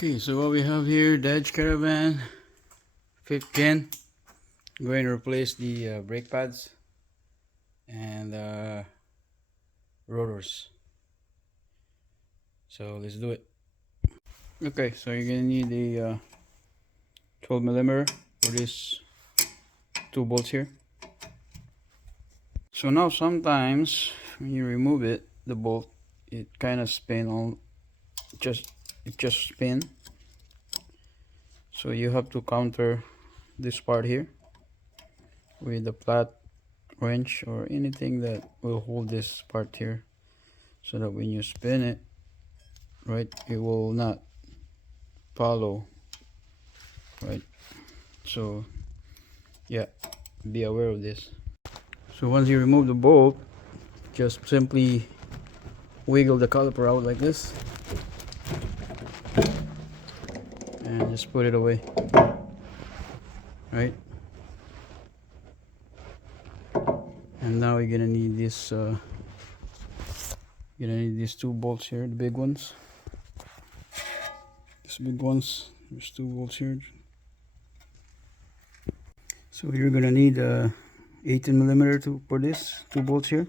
Okay, so what we have here, Dodge Caravan 5th gen. Going to replace the brake pads and rotors. So let's do it. Okay, so you're gonna need a 12mm for these 2 bolts here. So now sometimes when you remove it, the bolt, it kind of spin on, it just spin. So you have to counter this part here with a flat wrench or anything that will hold this part here, so that when you spin it, right, it will not follow, right? So yeah, be aware of this. So once you remove the bolt, just simply wiggle the caliper out like this and just put it away, right? And now you're gonna need this you're gonna need these 2 bolts here, the big ones. These big ones, there's 2 bolts here. So you're gonna need 18mm for this 2 bolts here.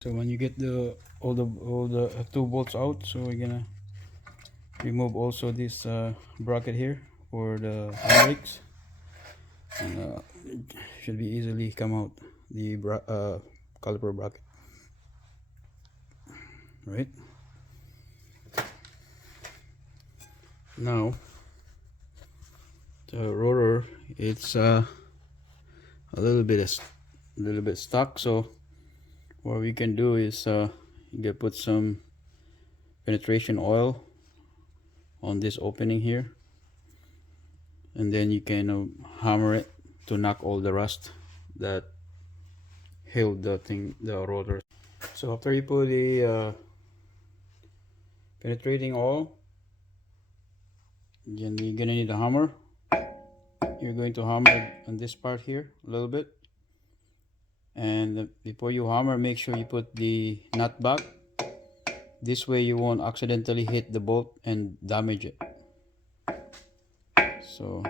So when you get all the 2 bolts out, so we're gonna remove also this bracket here for the handbrakes, and it should be easily come out, the caliper bracket, right? Now the rotor, it's a little bit stuck, so what we can do is you can put some penetration oil on this opening here, and then you can hammer it to knock all the rust that held the rotor. So after you put the penetrating oil, then you're gonna need a hammer. You're going to hammer on this part here a little bit, and before you hammer, make sure you put the nut back. This way you won't accidentally hit the bolt and damage it. So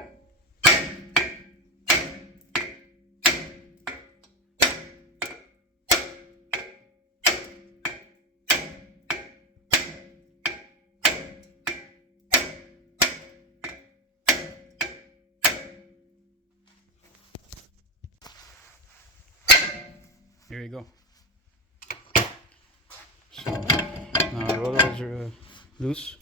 here you go. So now the rotors are loose.